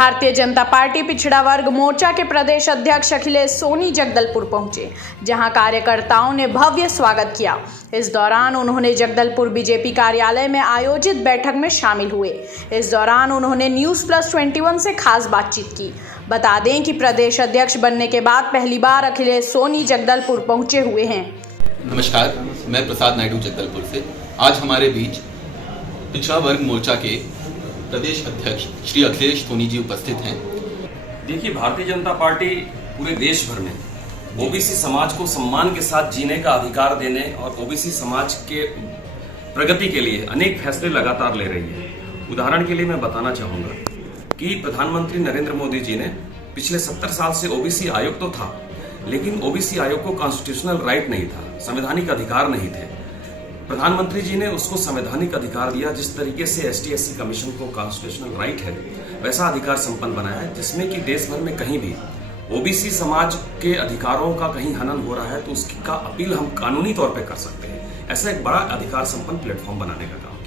Bharatiya Janata party पिछड़ा वर्ग मोर्चा के प्रदेश अध्यक्ष अखिलेश सोनी जगदलपुर पहुंचे, जहां कार्यकर्ताओं ने भव्य स्वागत किया। इस दौरान उन्होंने जगदलपुर बीजेपी कार्यालय में आयोजित बैठक में शामिल हुए। इस दौरान उन्होंने न्यूज़+21 से खास बातचीत की। बता दें कि प्रदेश अध्यक्ष बनने के बाद पहली बार अखिलेश सोनी जगदलपुर पहुंचे हुए हैं। नमस्कार, मैं प्रसाद नायडू जगदलपुर से। आज हमारे बीच पिछड़ा वर्ग मोर्चा के प्रदेश अध्यक्ष श्री अखिलेश सोनी जी उपस्थित हैं। देखिए, भारतीय जनता पार्टी पूरे देश भर में ओबीसी समाज को सम्मान के साथ जीने का अधिकार देने और ओबीसी समाज के प्रगति के लिए अनेक फैसले लगातार ले रही है। उदाहरण के लिए मैं बताना चाहूँगा कि प्रधानमंत्री नरेंद्र मोदी जी ने पिछले 70 साल से ओबीसी आयोग तो था, लेकिन ओबीसी आयोग को कॉन्स्टिट्यूशनल राइट नहीं था, संवैधानिक अधिकार नहीं थे। प्रधानमंत्री जी ने उसको संवैधानिक अधिकार दिया। जिस तरीके से एसटी/एससी कमीशन को कॉन्स्टिट्यूशनल राइट है, वैसा अधिकार संपन्न बनाया है, जिसमें कि देश भर में कहीं भी ओबीसी समाज के अधिकारों का कहीं हनन हो रहा है तो उसका अपील हम कानूनी तौर पे कर सकते हैं। ऐसा एक बड़ा अधिकार संपन्न प्लेटफॉर्म बनाने का काम।